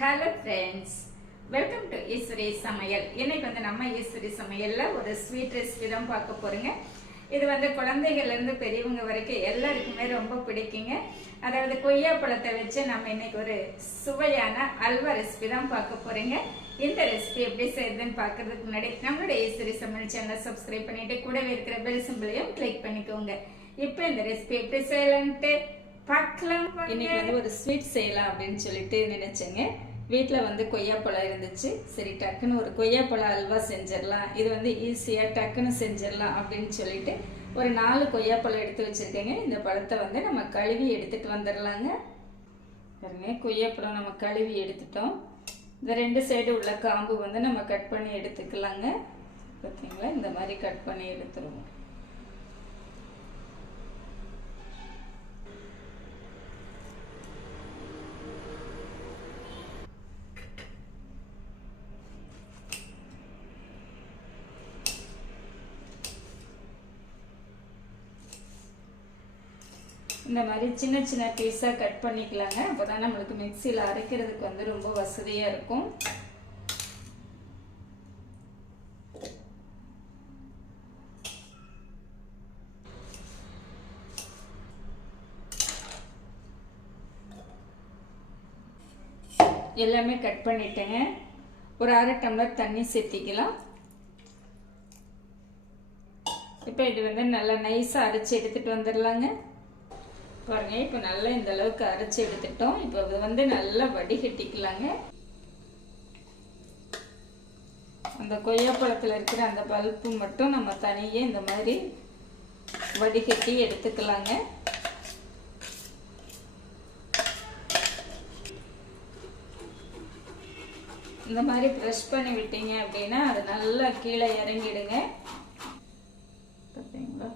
Hello friends welcome to Eswari சமையல் இன்னைக்கு வந்து நம்ம ஈஸ்வரி சமையலில் ஒரு ஸ்வீட் ரெசிபி தான் பார்க்க போகிறோங்க இது வந்து குழந்தைகள்லேருந்து பெரியவங்க வரைக்கும் எல்லாருக்குமே ரொம்ப பிடிக்குங்க. அதாவது கொய்யா பழத்தை வச்சு நம்ம இன்னைக்கு ஒரு சுவையான அல்வா ரெசிபி தான் பார்க்க போகிறோங்க இந்த ரெசிபி எப்படி செய்யுதுன்னு பார்க்கறதுக்கு முன்னாடி நம்மளோட ஈஸ்வரி சமையல் சேனலை சப்ஸ்கிரைப் பண்ணிட்டு கூடவே இருக்கிற பெல் சிம்பிளையும் கிளிக் பண்ணிக்கோங்க. இப்போ இந்த ரெசிபி எப்படி செய்யலான்ட்டு பார்க்கலாம். இன்னைக்கு வந்து ஒரு ஸ்வீட் செய்யலாம் அப்படின்னு சொல்லிட்டு நினைச்சேங்க. வீட்டில் வந்து கொய்யாப்பழம் இருந்துச்சு. சரி டக்குன்னு ஒரு கொய்யாப்பழம் அல்வா செஞ்சிடலாம். இது வந்து ஈஸியாக டக்குன்னு செஞ்சிடலாம் அப்படின்னு சொல்லிட்டு ஒரு நாலு கொய்யாப்பழம் எடுத்து வச்சிருக்கேங்க. இந்த பழத்தை வந்து நம்ம கழுவி எடுத்துகிட்டு வந்துடலாங்க. பாருங்க கொய்யாப்பழம் நம்ம கழுவி எடுத்துட்டோம். இந்த ரெண்டு சைடு உள்ள காம்பு வந்து நம்ம கட் பண்ணி எடுத்துக்கலாங்க. பார்த்தீங்களா இந்த மாதிரி கட் பண்ணி எடுத்துருவோம். இந்த மாதிரி சின்ன சின்ன பீஸாக கட் பண்ணிக்கலாங்க. அப்போ தான் நம்மளுக்கு மிக்சியில் அரைக்கிறதுக்கு வந்து ரொம்ப வசதியாக இருக்கும். எல்லாமே கட் பண்ணிட்டேங்க. ஒரு அரை டம்ளர் தண்ணி சேர்த்திக்கலாம். இப்போ இது வந்து நல்லா நைஸாக அரைச்சி எடுத்துகிட்டு வந்துடலாங்க. பாருங்க இப்போ நல்லா இந்த அளவுக்கு அரைச்சி எடுத்துட்டோம். இப்போ இது வந்து நல்லா வடிகட்டிக்கலாங்க. அந்த கொய்யாப்பழத்தில் இருக்கிற அந்த பல்ப்பு மட்டும் நம்ம தனியே இந்த மாதிரி வடிகட்டி எடுத்துக்கலாங்க. இந்த மாதிரி ப்ரெஷ் பண்ணி விட்டீங்க அப்படின்னா அது நல்லா கீழே இறங்கிடுங்க. பார்த்தீங்களா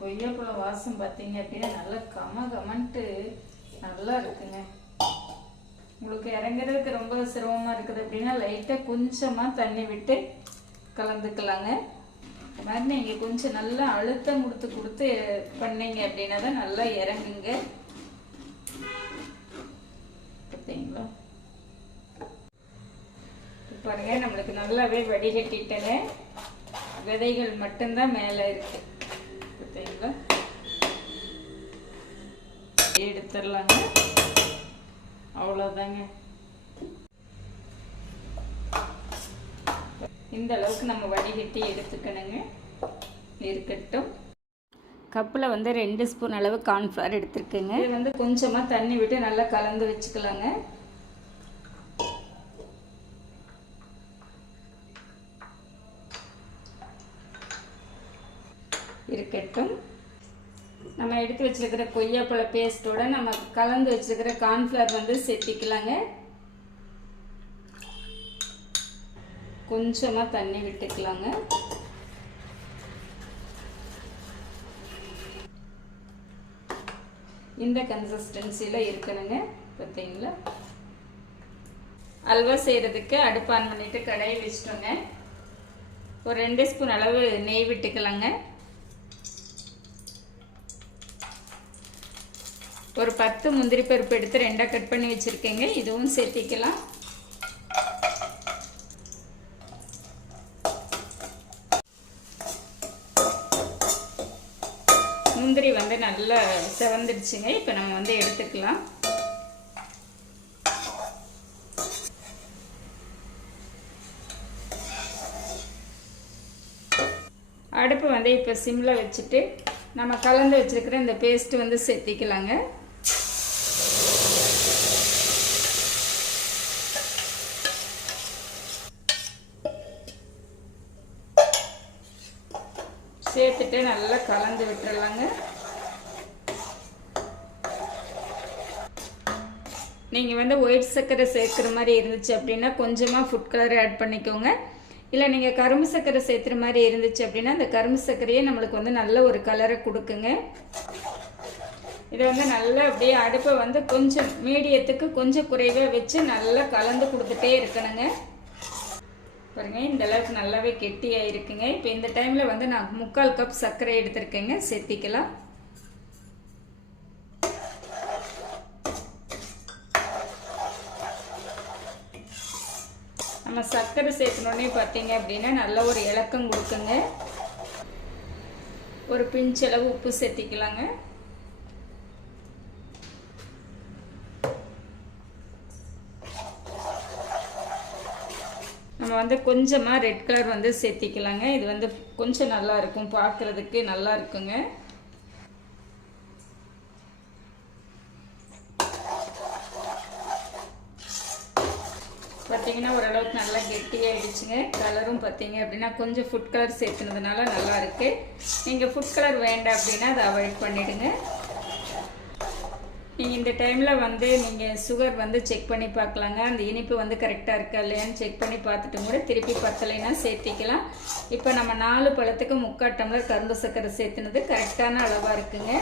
கொய்யாப்பழ கொய்யாப்பழம் வாசம் பார்த்தீங்க அப்படின்னா நல்லா கம கமன்ட்டு நல்லா இருக்குங்க. உங்களுக்கு இறங்குறதுக்கு ரொம்ப சிரமமாக இருக்குது அப்படின்னா லைட்டாக கொஞ்சமாக தண்ணி விட்டு கலந்துக்கலாங்க. இந்த மாதிரி நீங்கள் கொஞ்சம் நல்லா அழுத்தம் கொடுத்து கொடுத்து பண்ணீங்க அப்படின்னா தான் நல்லா இறங்குங்க. பார்த்தீங்களா? பாருங்க நம்மளுக்கு நல்லாவே வடிகட்டிட்டேங்க. விதைகள் மட்டும்தான் மேலே இருக்குது எடுத்துடலாங்க. அவ்வளோதாங்க இந்த அளவுக்கு நம்ம வடிகட்டி எடுத்துக்கணுங்க. இருக்கட்டும். கப்பில் வந்து ரெண்டு ஸ்பூன் அளவு கார்ன்ஃப்ளவர் எடுத்திருக்கேங்க. இது வந்து கொஞ்சமாக தண்ணி விட்டு நல்லா கலந்து வச்சுக்கலாங்க. இருக்கட்டும். நம்ம எடுத்து வச்சிருக்கிற கொய்யாப்பழ பேஸ்ட்டோட நம்ம கலந்து வச்சிருக்கிற கார்ன்ஃப்ளவர் வந்து சேர்த்திக்கலாங்க கொஞ்சமாக தண்ணி விட்டுக்கலாங்க. இந்த கன்சிஸ்டன்சியில் இருக்கணுங்க பார்த்தீங்களா அல்வா செய்கிறதுக்கு அடுப்பு ஆன் பண்ணிட்டு கடையை வச்சிட்டோங்க. ஒரு ரெண்டு ஸ்பூன் அளவு நெய் விட்டுக்கலாங்க. ஒரு பத்து முந்திரி பருப்பு எடுத்து ரெண்டாக கட் பண்ணி வச்சுருக்கேங்க. இதுவும் சேர்த்திக்கலாம். முந்திரி வந்து நல்லா செவந்துடுச்சுங்க. இப்போ நம்ம வந்து எடுத்துக்கலாம். அடுப்பு வந்து இப்போ சிம்மில் வச்சுட்டு நம்ம கலந்து வச்சுருக்கிற இந்த பேஸ்ட்டு வந்து சேர்த்திக்கலாங்க. சேர்த்துட்டு நல்லா கலந்து விட்டுறலாங்க. நீங்கள் வந்து ஒயிட் சர்க்கரை சேர்க்குற மாதிரி இருந்துச்சு அப்படின்னா கொஞ்சமாக ஃபுட் கலர் ஆட் பண்ணிக்கோங்க. இல்லை நீங்கள் கரும்பு சர்க்கரை சேர்த்துற மாதிரி இருந்துச்சு அப்படின்னா அந்த கரும்பு சர்க்கரையே நம்மளுக்கு வந்து நல்ல ஒரு கலரை கொடுக்குங்க. இதை வந்து நல்லா அப்படியே அடுப்பை வந்து கொஞ்சம் மீடியத்துக்கு கொஞ்சம் குறைவாக வச்சு நல்லா கலந்து கொடுத்துட்டே இருக்கணுங்க. பாருங்கள் இந்த அளவுக்கு நல்லாவே கெட்டியாக இருக்குங்க. இப்போ இந்த டைமில் வந்து நான் முக்கால் கப் சர்க்கரை எடுத்திருக்கேங்க சேர்த்திக்கலாம். நம்ம சர்க்கரை சேர்த்தனோடனே பார்த்தீங்க அப்படின்னா நல்ல ஒரு இலக்கம் கொடுக்குங்க. ஒரு பிஞ்சளவு உப்பு சேர்த்திக்கலாங்க. நம்ம வந்து கொஞ்சமாக ரெட் கலர் வந்து சேர்த்திக்கலாங்க. இது வந்து கொஞ்சம் நல்லா இருக்கும். பார்க்குறதுக்கு நல்லா இருக்குங்க. பார்த்தீங்கன்னா ஓரளவுக்கு நல்லா கெட்டியாகிடுச்சுங்க கலரும் பார்த்தீங்க அப்படின்னா கொஞ்சம் ஃபுட் கலர் சேர்த்துனதுனால நல்லா இருக்குது நீங்கள் ஃபுட் கலர் வேண்டாம் அப்படின்னா அதை அவாய்ட் பண்ணிவிடுங்க இந்த டைமில் வந்து நீங்கள் சுகர் வந்து செக் பண்ணி பார்க்கலாங்க. அந்த இனிப்பு வந்து கரெக்டாக இருக்கா இல்லையான்னு செக் பண்ணி பார்த்துட்டு கூட திருப்பி பத்தலைன்னா சேர்த்திக்கலாம். இப்போ நம்ம நாலு பழத்துக்கு முக்கால் டம்ளர் கரும்பு சர்க்கரை சேர்த்துனது கரெக்டான அளவாக இருக்குங்க.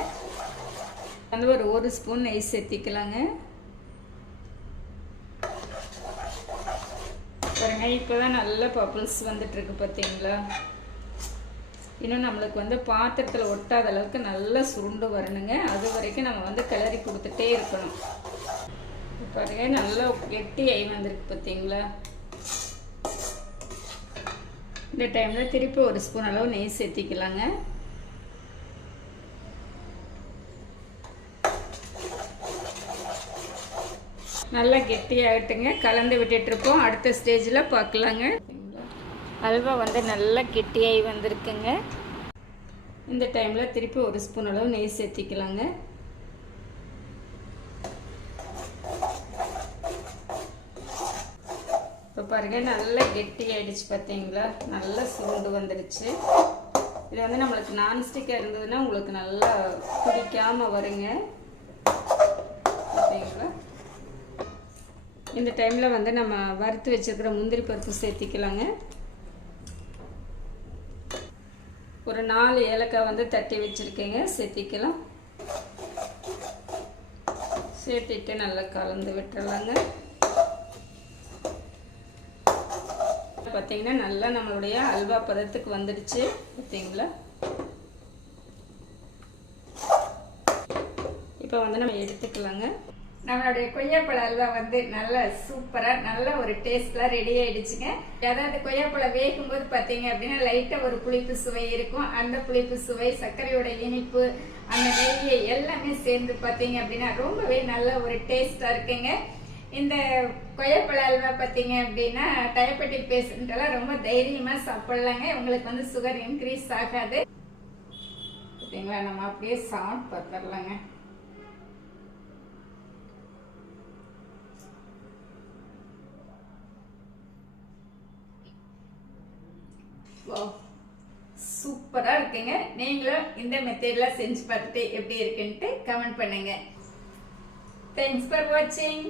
வந்து ஒரு ஒரு ஸ்பூன் நெய் சேர்த்திக்கலாங்க. பாருங்க இப்போ தான் நல்ல பப்புள்ஸ் வந்துட்டுருக்கு பார்த்தீங்களா இன்னும் நம்மளுக்கு வந்து பாத்திரத்தில் ஒட்டாத அளவுக்கு நல்லா சுருண்டு வரணுங்க. அது வரைக்கும் நம்ம வந்து கிளறி கொடுத்துட்டே இருக்கணும். பாருங்க நல்லா கெட்டி ஆகி வந்திருக்கு பார்த்தீங்களா இந்த டைமில் திருப்பி ஒரு ஸ்பூன் அளவு நெய் சேர்த்திக்கலாங்க. நல்லா கெட்டியாகட்டுங்க. கலந்து விட்டுட்டு இருக்கோம் அடுத்த ஸ்டேஜில் பார்க்கலாங்க அல்வா வந்து நல்லா கெட்டியாகி வந்திருக்குங்க. இந்த டைமில் திருப்பி ஒரு ஸ்பூன் அளவு நெய் சேர்த்திக்கலாங்க. இப்போ பாருங்கள் நல்லா கெட்டி ஆகிடுச்சு பார்த்தீங்களா நல்லா சுருண்டு வந்துடுச்சு. இது வந்து நம்மளுக்கு நான்ஸ்டிக்காக இருந்ததுன்னா உங்களுக்கு நல்லா குடிக்காமல் வருங்க. பார்த்தீங்களா இந்த டைமில் வந்து நம்ம வறுத்து வச்சுருக்கிற முந்திரி பருப்பு சேர்த்திக்கலாங்க. ஒரு நாலு ஏலக்காய் வந்து தட்டி வச்சுருக்கேங்க. சேர்த்திக்கலாம். சேர்த்திட்டு நல்லா கலந்து விட்டுறலாங்க. பார்த்தீங்கன்னா நல்லா நம்மளுடைய அல்வா பதத்துக்கு வந்துடுச்சு. பார்த்தீங்களா இப்போ வந்து நம்ம எடுத்துக்கலாங்க. நம்மளுடைய கொய்யாப்பழ அல்வா வந்து நல்ல சூப்பரா நல்ல ஒரு டேஸ்ட்ல ரெடி ஆயிடுச்சுங்க. அதாவது கொய்யாப்பழம் வேகும்போது பாத்தீங்க அப்படின்னா லைட்டா ஒரு புளிப்பு சுவை இருக்கும். அந்த புளிப்பு சுவை சர்க்கரையோட இனிப்பு அந்த நெய்யை எல்லாமே சேர்ந்து பாத்தீங்க அப்படின்னா ரொம்பவே நல்ல ஒரு டேஸ்டா இருக்குங்க. இந்த கொய்யாப்பழ அல்வா பார்த்தீங்க அப்படின்னா டயபெட்டிக் பேஷண்ட்டெல்லாம் ரொம்ப தைரியமாக சாப்பிட்லாங்க. உங்களுக்கு வந்து சுகர் இன்க்ரீஸ் ஆகாது. பார்த்தீங்களா நம்ம அப்படியே சாப்பிட்டு பார்த்துடலாங்க. சூப்பராக இருக்குங்க. நீங்களும் இந்த மெத்தடில் செஞ்சு பார்த்துட்டு எப்படி இருக்குன்ட்டு கமெண்ட் பண்ணுங்க. தேங்க்ஸ் ஃபார் வாட்சிங்